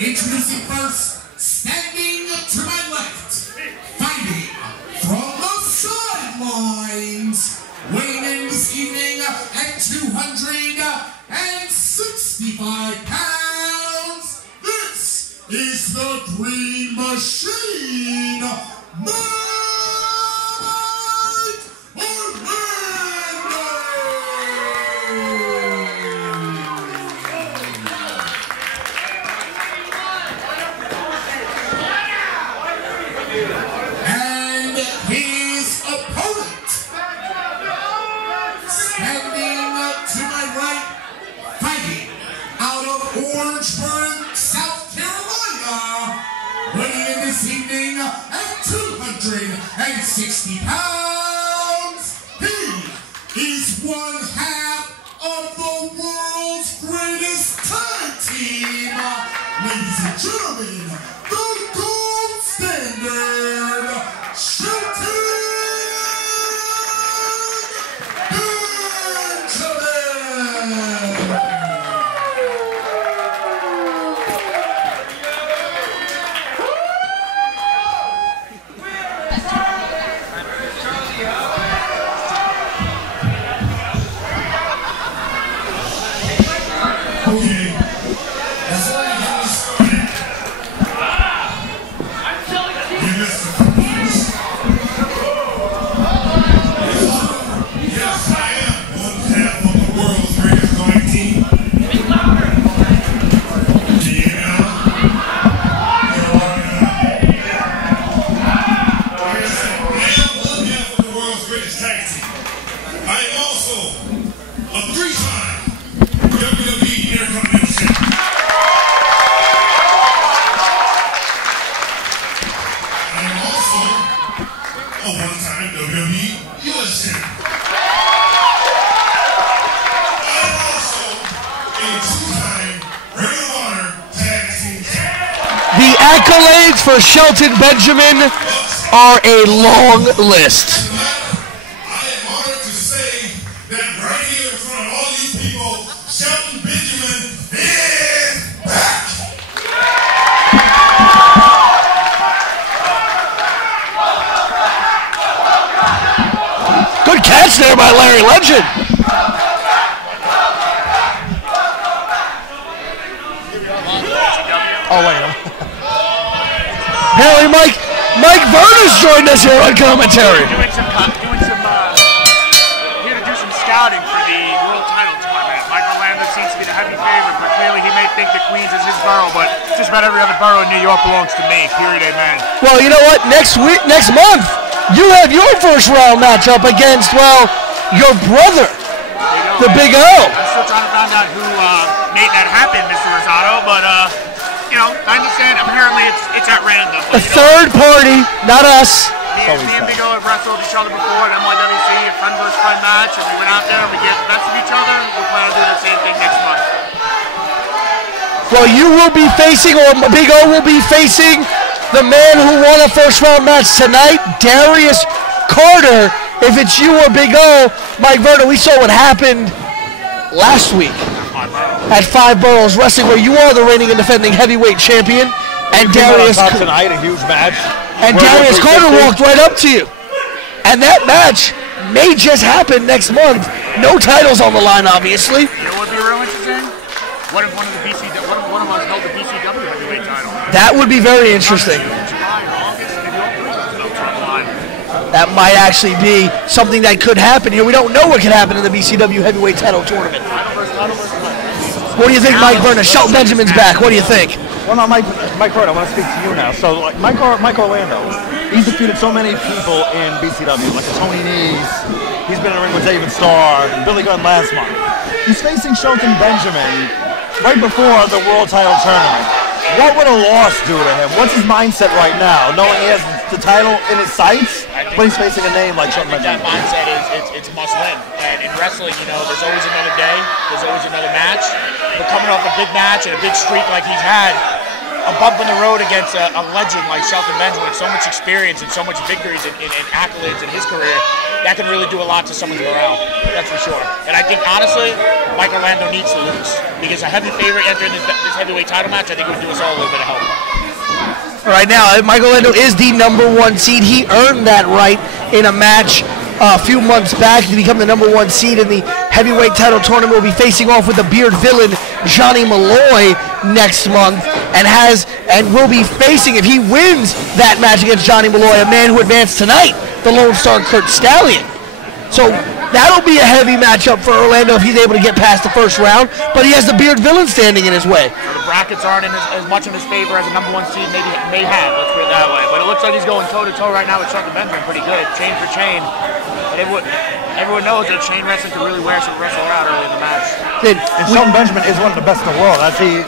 Introducing first, standing to my left, fighting from the sidelines, weighing in this evening at 265 pounds, this is the Green Machine, and his opponent, standing to my right, fighting out of Orangeburg, South Carolina, weighing in this evening at 260 pounds, he is one half of the world's greatest tag team, ladies and gentlemen, the gold standard, Shelton Benjamin! Okay. That's all I have. The accolades for Shelton Benjamin are a long list. I am honored to say that right here in front of all you people, Shelton Benjamin is back. Good catch there by Larry Legend. Oh, wait. Apparently Mike Verner's joined us here on commentary. Here to do some scouting for the world title tournament. Mike Orlando seems to be the heavy favorite, but clearly he may think that Queens is his borough, but just about every other borough in New York belongs to me. Period, amen. Well, you know what? Next month, you have your first round matchup against, well, your brother, the Big O. I'm still trying to find out who made that happen, Mr. Rosado, but you know, I understand. Apparently, it's at random. A third party, not us. Me and Big O have wrestled each other before at NYWC, a friend versus friend match, and we went out there and we get the best of each other. We plan on doing the same thing next month. Well, you will be facing, or Big O will be facing, the man who won a first round match tonight, Darius Carter. If it's you or Big O, Mike Verner, we saw what happened last week at Five Boroughs Wrestling, where you are the reigning and defending heavyweight champion, and Darius tonight, a huge match. And Darius Carter walked right up to you. And that match may just happen next month. No titles on the line, obviously. You know what would be real interesting? What if one of us held the BCW heavyweight title? That would be very interesting. That might actually be something that could happen here. We don't know what could happen in the BCW heavyweight title tournament. What do you think, Mike Verner? Shelton Benjamin's back. What do you think? Well, no, Mike Verner, I want to speak to you now. So, like, Mike Orlando, he's defeated so many people in BCW, like Tony Nese. He's been in the ring with David Starr, Billy Gunn last month. He's facing Shelton Benjamin right before the World Title Tournament. What would a loss do to him? What's his mindset right now, knowing he has the title in his sights, but he's facing a name like Shelton Benjamin? That mindset is it's must win. And in wrestling, you know, there's always another day, there's always another match. But coming off a big match and a big streak like he's had, a bump in the road against a legend like Shelton Benjamin with so much experience and so much victories and accolades in his career, that can really do a lot to someone's morale. That's for sure. And I think, honestly, Mike Orlando needs to lose. Because a heavy favorite entering this heavyweight title match, I think would do us all a little bit of help. Right now, Mike Orlando is the #1 seed. He earned that right in a match a few months back to become the #1 seed in the heavyweight title tournament. Will be facing off with the beard villain Johnny Malloy next month, and will be facing, if he wins that match against Johnny Malloy, a man who advanced tonight, the Lone Star Kurt Stallion. So that'll be a heavy matchup for Orlando if he's able to get past the first round, but he has the beard villain standing in his way. The brackets aren't as much in his favor as a #1 seed may have, let's put it that way. But it looks like he's going toe-to-toe right now with Shelton Benjamin pretty good, chain for chain. But everyone knows that chain wrestling can really wear some wrestler out early in the match. And Shelton Benjamin is one of the best in the world. As he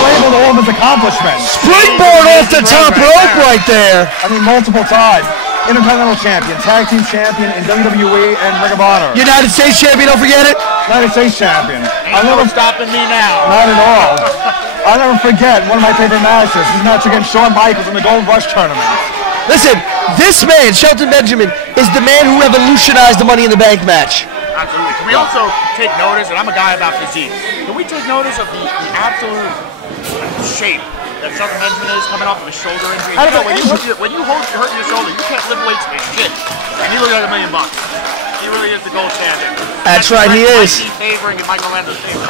labeled all of his accomplishments. Springboard off the top rope right there. I mean, multiple times. Intercontinental champion, tag team champion in WWE and Ring of Honor. United States champion, don't forget it. United States champion. Ain't no stopping me now. Not at all. I'll never forget one of my favorite matches. His match against Shawn Michaels in the Gold Rush tournament. Listen, this man, Shelton Benjamin, is the man who revolutionized the Money in the Bank match. Absolutely. Can we also take notice, and I'm a guy about physique, can we take notice of the absolute shape that Shelton Benjamin is coming off of a shoulder injury? You know, when you hurt your shoulder, you can't lift weights for shit. And he looks like $1 million. He really is the gold standard. That's right, he is. Favoring Mike Orlando's favor.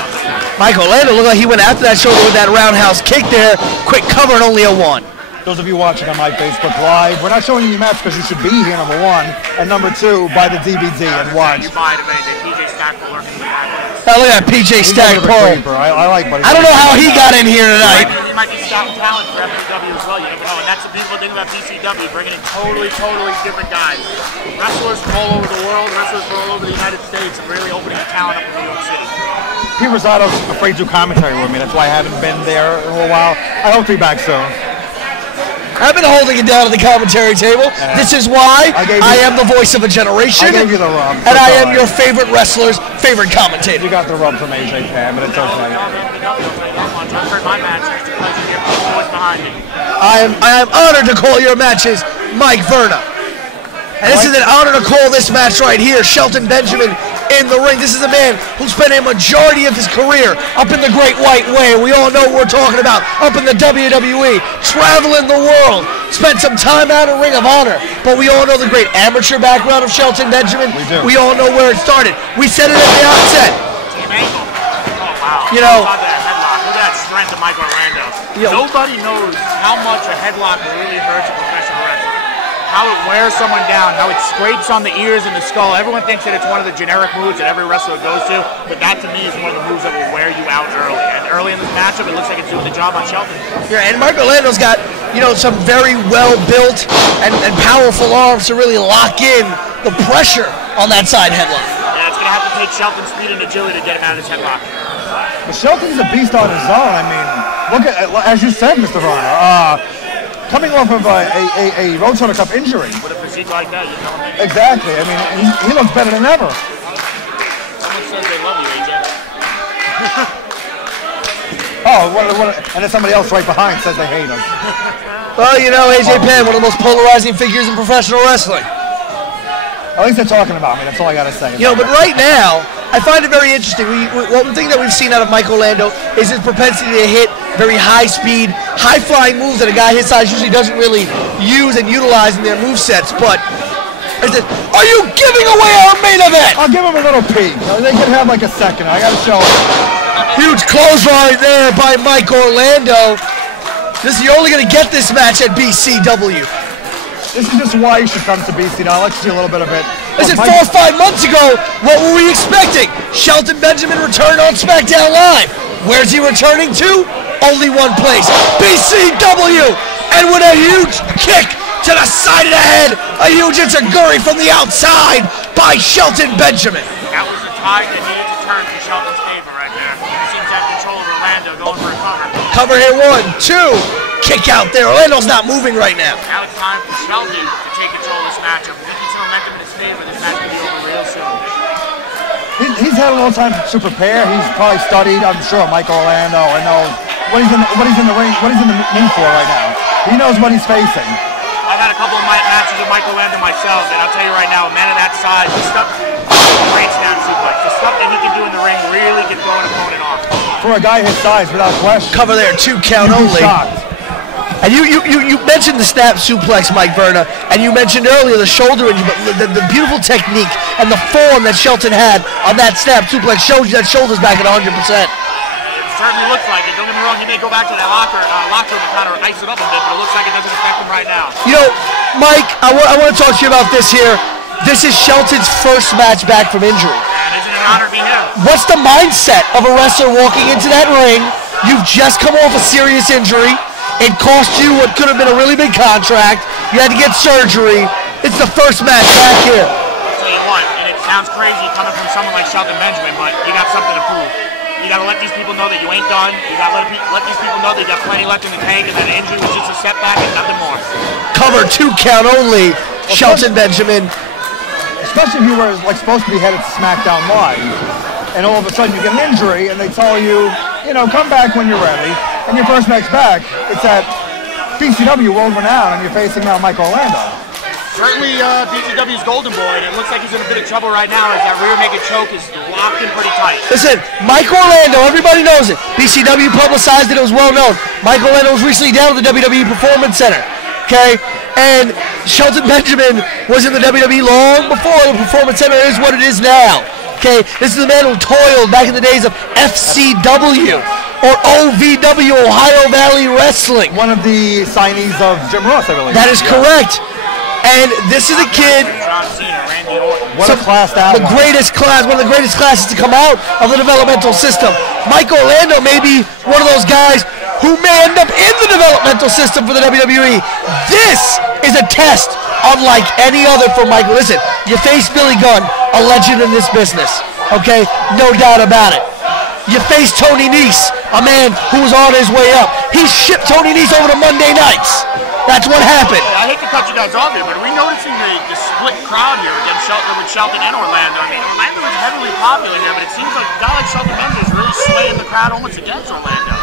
Mike Orlando looked like he went after that shoulder with that roundhouse kick there. Quick cover and only a 1. Those of you watching on my Facebook Live, we're not showing you the match because you should be here, #1, and #2, buy the DVD and watch. You buy it if anything. PJ Stackpole lurking in the back. Oh, look at that PJ Stackpole. I like what I don't know how he got in here tonight. He might be scouting talent for FPW as well. You never know. And that's the beautiful thing about BCW, bringing in totally different guys. Wrestlers from all over the world, wrestlers from all over the United States, and really opening the talent up in New York City. Pete Rosado's afraid to do commentary with me. That's why I haven't been there in a while. I hope to be back soon. I've been holding it down at the commentary table. This is why I am the voice of a generation. I gave you the rub. And I am your favorite wrestler's favorite commentator. You got the rub from AJ Pan, but it's okay. I am honored to call your matches, Mike Verna. And this is an honor to call this match right here, Shelton Benjamin in the ring. This is a man who spent a majority of his career up in the Great White Way. We all know what we're talking about. Up in the WWE, traveling the world. Spent some time out in Ring of Honor. But we all know the great amateur background of Shelton Benjamin. We do. We all know where it started. We said it at the outset. Oh, wow. You know, look at that strength of Mike Orlando. Nobody knows how much a headlock really hurts a professional wrestler. How it wears someone down, how it scrapes on the ears and the skull. Everyone thinks that it's one of the generic moves that every wrestler goes to, but that to me is one of the moves that will wear you out early. And early in this matchup, it looks like it's doing the job on Shelton. Yeah, and Mike Orlando's got, you know, some very well-built and powerful arms to really lock in the pressure on that side headlock. Yeah, it's going to have to take Shelton's speed and agility to get him out of his headlock. But Shelton's a beast on his own. I mean, look at, as you said, Mr. Varner, coming off of a Roadrunner Cup injury. With a physique like that, you know. Exactly. I mean, he looks better than ever. Someone says they love you, AJ. And then somebody else right behind says they hate him. Well, you know, AJ Penn, one of the most polarizing figures in professional wrestling. At least they're talking about me. That's all I got to say. You know, but right now, I find it very interesting. One thing that we've seen out of Mike Orlando is his propensity to hit very high-speed, high-flying moves that a guy his size usually doesn't really use and utilize in their movesets. But are you giving away our main event? I'll give him a little peek. They can have like a second. I got to show him. Huge clothesline there by Mike Orlando. You're only going to get this match at BCW. This is just why you should come to BCW. I'll let you see a little bit of it. Listen, 4 or 5 months ago, what were we expecting? Shelton Benjamin returned on SmackDown Live. Where's he returning to? Only one place, BCW. And with a huge kick to the side of the head, a huge enziguri from the outside by Shelton Benjamin. That was the tide that needed to turn to Shelton's favor right there. He seems to have control of Orlando going for a cover. Cover here, 1, 2. Kick out there. Orlando's not moving right now. Now it's time for Shelton to take control of this matchup. If he keeps some momentum in his favor, this match will be over real soon. He's had a little time to prepare. He's probably studied, I'm sure, Mike Orlando. I know what he's in the ring, what he's in the mood for right now. He knows what he's facing. I've had a couple of matches with Mike Orlando myself, and I'll tell you right now, a man of that size, the stuff, great snap suplex. The stuff that he can do in the ring really can throw an opponent off. For a guy his size, without question. Cover there, 2 count only. Shocked. And you mentioned the snap suplex, Mike Verna, and you mentioned earlier the shoulder injury, but the beautiful technique and the form that Shelton had on that snap suplex shows you that shoulder's back at 100%. It certainly looks like it. Don't get me wrong, he may go back to that locker room and kind of ice it up a bit, but it looks like it doesn't affect him right now. You know, Mike, I want to talk to you about this here. This is Shelton's first match back from injury. And isn't it an honor to be him? What's the mindset of a wrestler walking into that ring? You've just come off a serious injury. It cost you what could have been a really big contract. You had to get surgery. It's the first match back here. I'll tell you what, and it sounds crazy coming from someone like Shelton Benjamin, but you got something to prove. You got to let these people know that you ain't done. You got to let these people know that you got plenty left in the tank, and that injury was just a setback and nothing more. Cover 2 count only, Shelton Benjamin. Especially if you were like supposed to be headed to SmackDown Live, and all of a sudden you get an injury, and they tell you, you know, come back when you're ready. And your first match back, it's at BCW World Renowned, and you're facing now Mike Orlando. Certainly BCW's golden boy, and it looks like he's in a bit of trouble right now as that rear naked choke is locked in pretty tight. Listen, Mike Orlando, everybody knows it. BCW publicized it, it was well known. Mike Orlando was recently down at the WWE Performance Center, okay? And Shelton Benjamin was in the WWE long before the Performance Center is what it is now. Okay, this is the man who toiled back in the days of FCW or OVW, Ohio Valley Wrestling. One of the signees of Jim Ross, I believe. That is correct. And this is a kid. What a class that was. One of the greatest classes to come out of the developmental system. Mike Orlando may be one of those guys who may end up in the developmental system for the WWE. This is a test unlike any other for Michael. Listen, you face Billy Gunn, a legend in this business, okay? No doubt about it. You face Tony Nese, a man who was on his way up. He shipped Tony Nese over to Monday nights. That's what happened. I hate to cut you guys off here, but are we noticing the split crowd here against Shelton and Orlando? I mean, Orlando is heavily popular here, but it seems like a guy like Shelton Benjamin is really swaying the crowd almost against Orlando.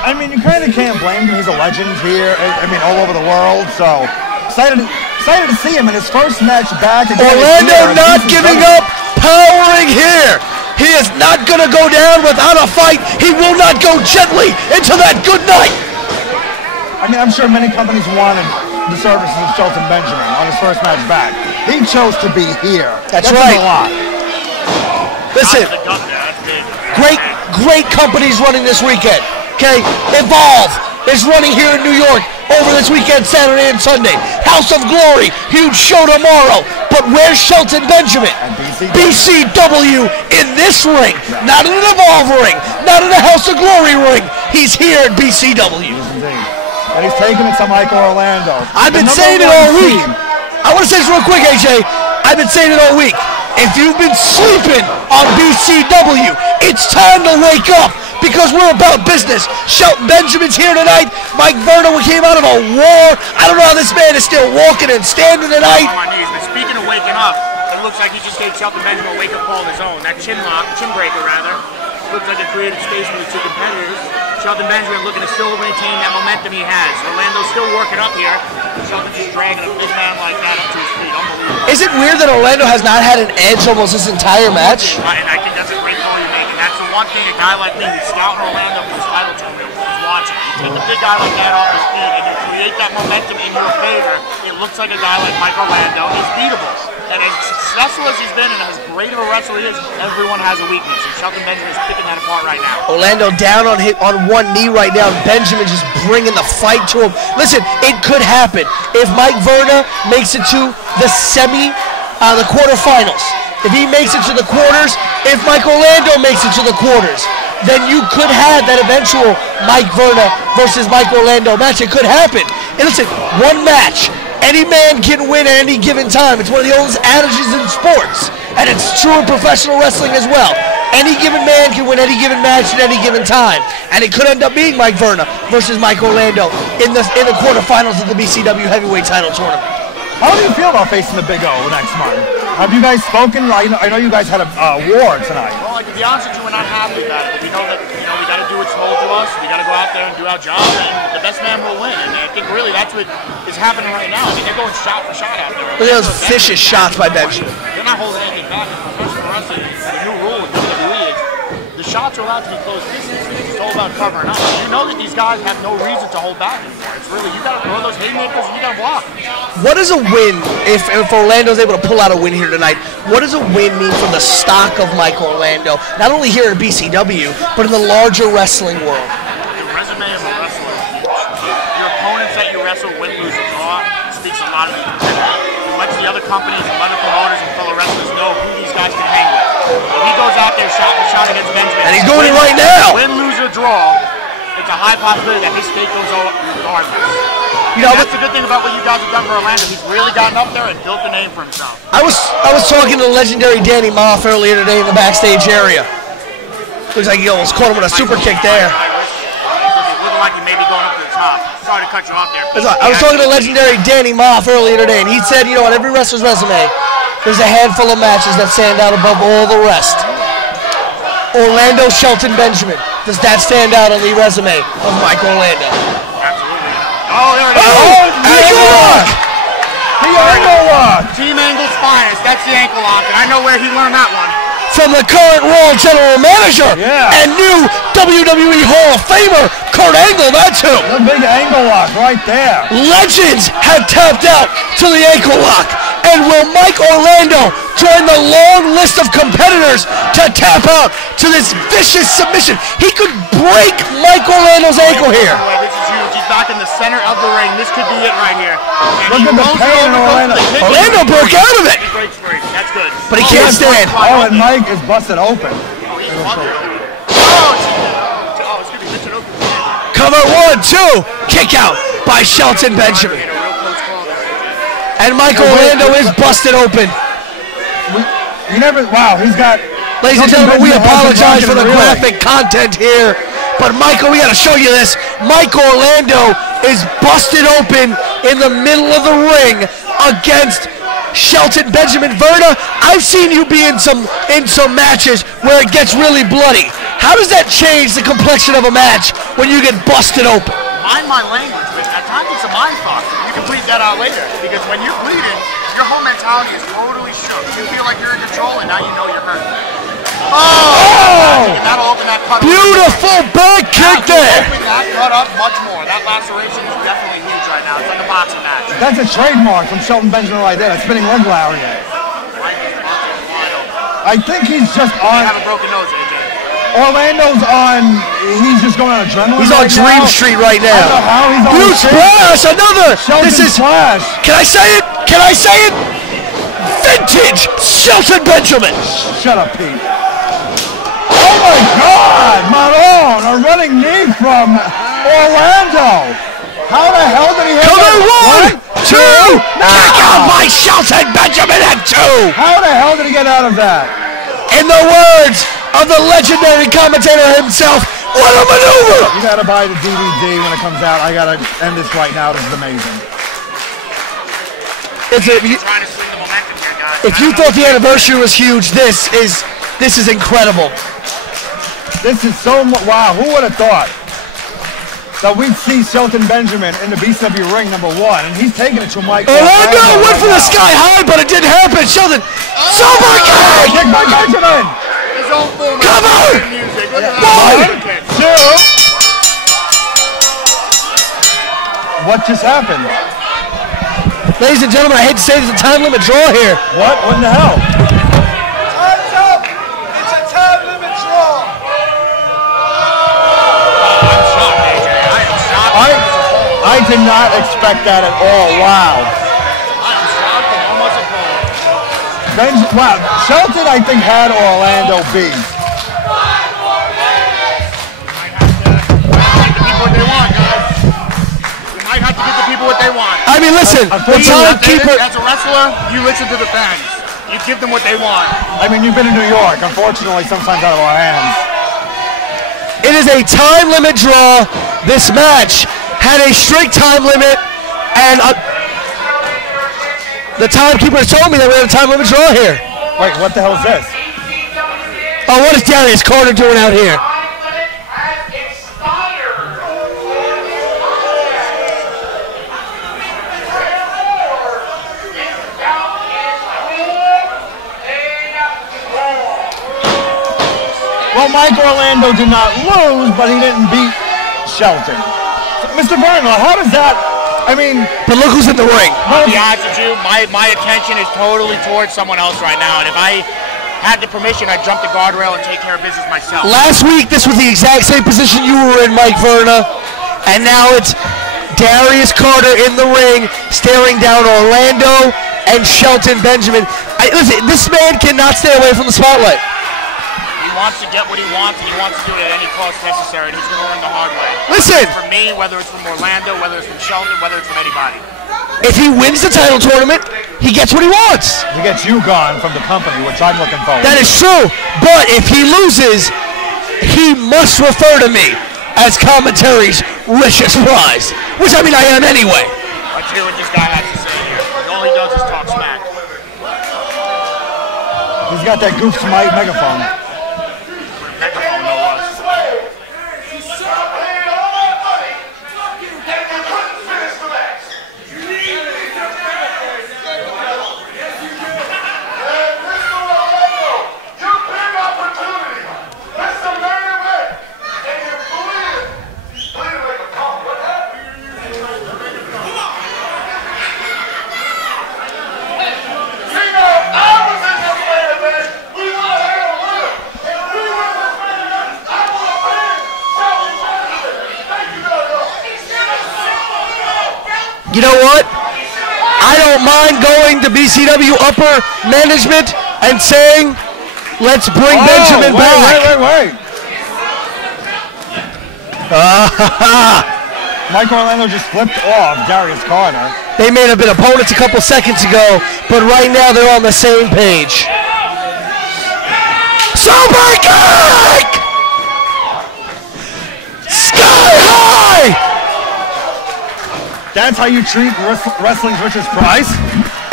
I mean, you kind of can't blame him. He's a legend here. I mean, all over the world. So excited to see him in his first match back. Orlando not giving up, powering here. He is not going to go down without a fight. He will not go gently into that good night. I mean, I'm sure many companies wanted the services of Shelton Benjamin on his first match back. He chose to be here. That's right. A lot. Listen, great companies running this weekend. Okay, Evolve is running here in New York over this weekend, Saturday and Sunday. House of Glory, huge show tomorrow. But where's Shelton Benjamin? BCW in this ring, not in an Evolve ring, not in a House of Glory ring. He's here at BCW. And he's taking it to Michael Orlando. I've been saying it all week. I want to say this real quick, AJ. I've been saying it all week. If you've been sleeping on BCW, it's time to wake up because we're about business. Shelton Benjamin's here tonight. Mike Verna came out of a war. I don't know how this man is still walking and standing tonight. On my knees, but speaking of waking up, it looks like he just gave Shelton Benjamin a wake-up call of his own. That chin breaker rather. Looks like it created space for the two competitors. Shelton Benjamin looking to still maintain that momentum he has. Orlando's still working up here. Shelton just dragging a big man like that up to his feet. Unbelievable. Is it weird that Orlando has not had an edge almost this entire match? And I think that's a great call you're making. That's the one thing a guy like me who's scouting Orlando for his title tournament is watching. You take a big guy like that off his feet and you create that momentum in your favor, it looks like a guy like Mike Orlando is beatable. And as successful as he's been and as great of a wrestler he is, everyone has a weakness. And Shelton Benjamin is picking that apart right now. Orlando down on one knee right now. Benjamin just bringing the fight to him. Listen, it could happen. If Mike Verna makes it to the the quarterfinals, if he makes it to the quarters, if Mike Orlando makes it to the quarters, then you could have that eventual Mike Verna versus Mike Orlando match. It could happen. And listen, one match. Any man can win at any given time. It's one of the oldest adages in sports, and it's true in professional wrestling as well. Any given man can win any given match at any given time, and it could end up being Mike Verna versus Mike Orlando in the quarterfinals of the BCW Heavyweight Title Tournament. How do you feel about facing the Big O next month? Have you guys spoken? I know you guys had a war tonight. Well, to be honest with you, we're not happy about it. But we know that we got to do what's told to us. We got to go out there and do our job, and the best man will win. And I think really that's what is happening right now. I mean, they're going shot for shot out there. Look at those vicious shots by Benjamin. They're not holding anything back in professional wrestling. The new rule with WWE is the shots are allowed to be close distance. It's all about covering up. You know that these guys have no reason to hold back anymore. It's really, you got to throw those haymakers and you got to block. What is a win if Orlando's able to pull out a win here tonight? What does a win mean for the stock of Mike Orlando, not only here at BCW, but in the larger wrestling world? The resume of a wrestler, your opponents that you wrestle, win, lose, or draw, speaks a lot of you. It lets the other companies and other promoters and fellow wrestlers know who these guys can hang with. If he goes out there shot for shot against Benjamin, and he's doing it right now. Win, lose, or draw, it's a high possibility that his fate goes over regardless. You know, that's the good thing about what you guys have done for Orlando. He's really gotten up there and built a name for himself. I was talking to the legendary Danny Moff earlier today in the backstage area. Looks like he almost caught him with a super kick there. Looking like he may be going up to the top. Sorry to cut you off there. I was talking to legendary Danny Moff earlier today, and he said, you know, on every wrestler's resume, there's a handful of matches that stand out above all the rest. Orlando Shelton Benjamin. Does that stand out on the resume of Mike Orlando? Absolutely. Oh, there it is. Ankle lock! The ankle lock! Team Angle's finest. That's the ankle lock, and I know where he learned that one. From the current Raw General Manager and new WWE Hall of Famer, Kurt Angle, that's who. The big ankle lock right there. Legends have tapped out to the ankle lock. And will Mike Orlando join the long list of competitors to tap out to this vicious submission? He could break Mike Orlando's ankle here. This is huge. He's back in the center of the ring. This could be it right here. And look at the pain in Orlando. Orlando broke out of it. That's good. But he can't stand. Oh, and Mike is busted open. Oh, he's busted open. Oh, it's going to be busted open. Cover 1, 2. Kick out by Shelton Benjamin. And Mike Orlando is busted open. Wow, he's got... Ladies and gentlemen, we apologize for the graphic content here But Michael, we got to show you this. Mike Orlando is busted open in the middle of the ring against Shelton Benjamin. Verna, I've seen you be in some matches where it gets really bloody. How does that change the complexion of a match when you get busted open? Mind my language, but at times it's a mind fuck. You can bleed that out later, because when you're bleeding, your whole mentality is totally shook. You feel like you're in control, and now you know you're hurt. Oh! That'll open that cut. Beautiful back kick there. Open that cut up much more. That laceration is definitely huge right now. It's like a boxing match. That's a trademark from Shelton Benjamin right there. That spinning leg lariat. I think he's just on. I have a broken nose, AJ. Orlando's on. He's just going on adrenaline. He's on Dream Street right now. I don't know how he's on. Huge splash, another. Shelton This is. Splash. Can I say it? Can I say it? Vintage Shelton Benjamin. Shut up, Pete. Oh my God, Maron, a running knee from Orlando. How the hell did he hit Coming that? 1, 2, kick out by Shelton Benjamin at 2. How the hell did he get out of that? In the words of the legendary commentator himself, what a maneuver! You gotta buy the DVD when it comes out. I gotta end this right now. This is amazing. If you thought the anniversary was huge, this is incredible. This is so wow. Who would have thought that we'd see Shelton Benjamin in the BCW ring #1, and he's taking it to Mike. Orlando went for the sky high, but it didn't happen. Shelton, super kick! Kick by Benjamin. His own form Cover! of music. Look at 1, 2. What just happened? Ladies and gentlemen, I hate to say there's a time limit draw here. What? What in the hell? Time's up! It's a time limit draw! I'm shocked, AJ. I am shocked. I did not expect that at all. Wow. I am shocked and almost appalled. Wow. Shelton, I think, had Orlando beat. What they want. I mean, listen, the timekeeper. As a wrestler, you listen to the fans. You give them what they want. I mean, you've been in New York. Unfortunately, sometimes out of our hands. It is a time limit draw. This match had a strict time limit, and the timekeeper told me that we had a time limit draw here. Wait, what the hell is this? Oh, what is Darius Carter doing out here? Well, Mike Orlando did not lose, but he didn't beat Shelton. So, Mr. Burnlow, how does that, I mean... But look who's in the ring. To be honest with you, my attention is totally towards someone else right now, and if I had the permission, I'd jump the guardrail and take care of business myself. Last week, this was the exact same position you were in, Mike Verna, and now it's Darius Carter in the ring, staring down Orlando and Shelton Benjamin. Listen, this man cannot stay away from the spotlight. He wants to get what he wants, and he wants to do it at any cost necessary, and he's going to learn the hard way. Listen! For me, whether it's from Orlando, whether it's from Shelton, whether it's from anybody. If he wins the title tournament, he gets what he wants. He gets you gone from the company, which I'm looking forward to. That is true, but if he loses, he must refer to me as commentary's richest prize, which I mean I am anyway. Let's hear what this guy has to say here. All he does is talk smack. He's got that goof megaphone. Megaphone, no less. You know what? I don't mind going to BCW upper management and saying, let's bring Benjamin back. Wait. Mike Orlando just flipped off Darius Carter. They may have been opponents a couple seconds ago, but right now they're on the same page. Super kick! That's how you treat wrestling's richest prize?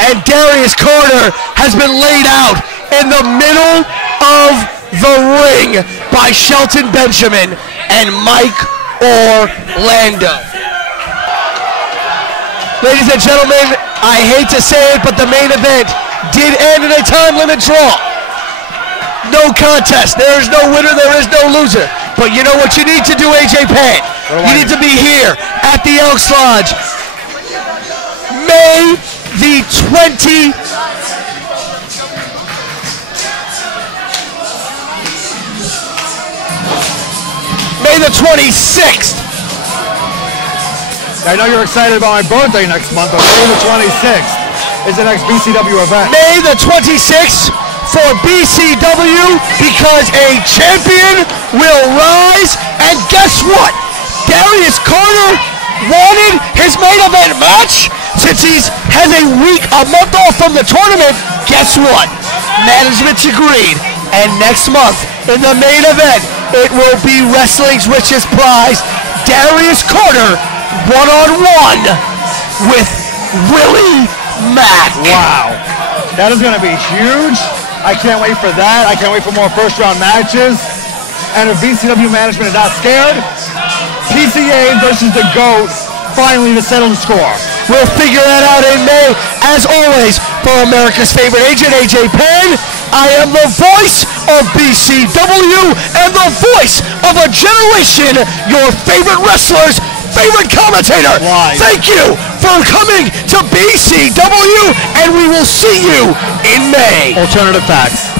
And Darius Carter has been laid out in the middle of the ring by Shelton Benjamin and Mike Orlando. Ladies and gentlemen, I hate to say it, but the main event did end in a time limit draw. No contest. There is no winner. There is no loser. But you know what you need to do, AJ Penn? You need to be here at the Elks Lodge, May the 26th. I know you're excited about my birthday next month, but May the 26th is the next BCW event. May the 26th for BCW, because a champion will rise. And guess what? Darius Carter wanted his main event match. Since he has a month off from the tournament, guess what? Management's agreed. And next month, in the main event, it will be wrestling's richest prize, Darius Carter, one-on-one with Willie Mack. Wow. That is going to be huge. I can't wait for that. I can't wait for more first-round matches. And if BCW management is not scared, PCA versus the GOAT finally to settle the score. We'll figure that out in May. As always, for America's favorite agent, AJ Penn, I am the voice of BCW and the voice of a generation, your favorite wrestler's favorite commentator. Live. Thank you for coming to BCW, and we will see you in May. Alternative facts.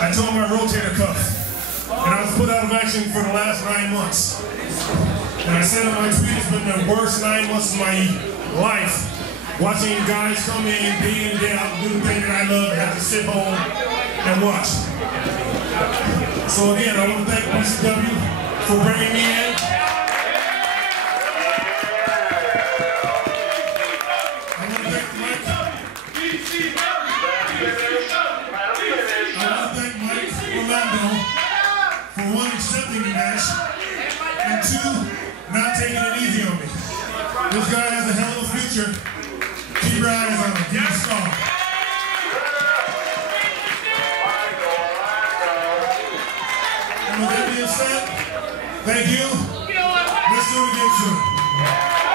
I tore my rotator cuff, and I was put out of action for the last 9 months. And I said on my tweet, it's been the worst 9 months of my life, watching guys come in day out, do the thing that I love, and have to sit home and watch. So again, I want to thank BCW for bringing me in. I want to thank Mike. For one, accepting the match, and two, not taking it easy on me. This guy has a hell of a future. keep your eyes on him. Keep him strong. And with that being said, thank you. Let's do it again soon.